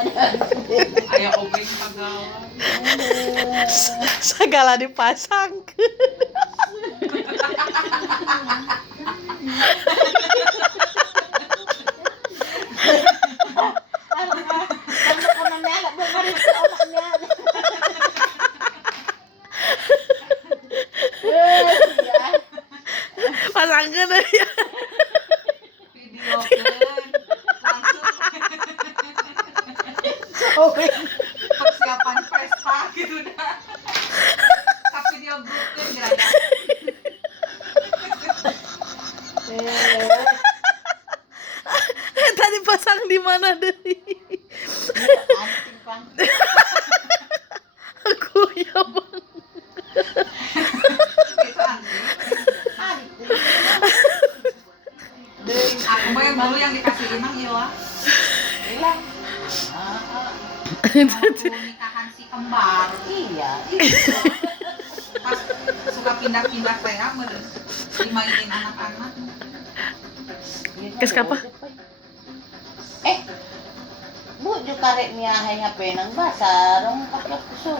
Aya oge pagawan. Segala dipasang. Pasangkeun ya. Videokeun langsung persiapan pesta gitu dah. Ka video grup gerada. Tadi pasang di mana deui? Aku ya bang. Itu anjing. Aku mah yang dulu yang dikasih Inang Iwa. Waktu nikahan si kembar. Iya. Pas suka pindah-pindah teh meureun dimainin anak-anak. Kes kapa? Bu, ju karek nia HP nang basa rong pakai kusur.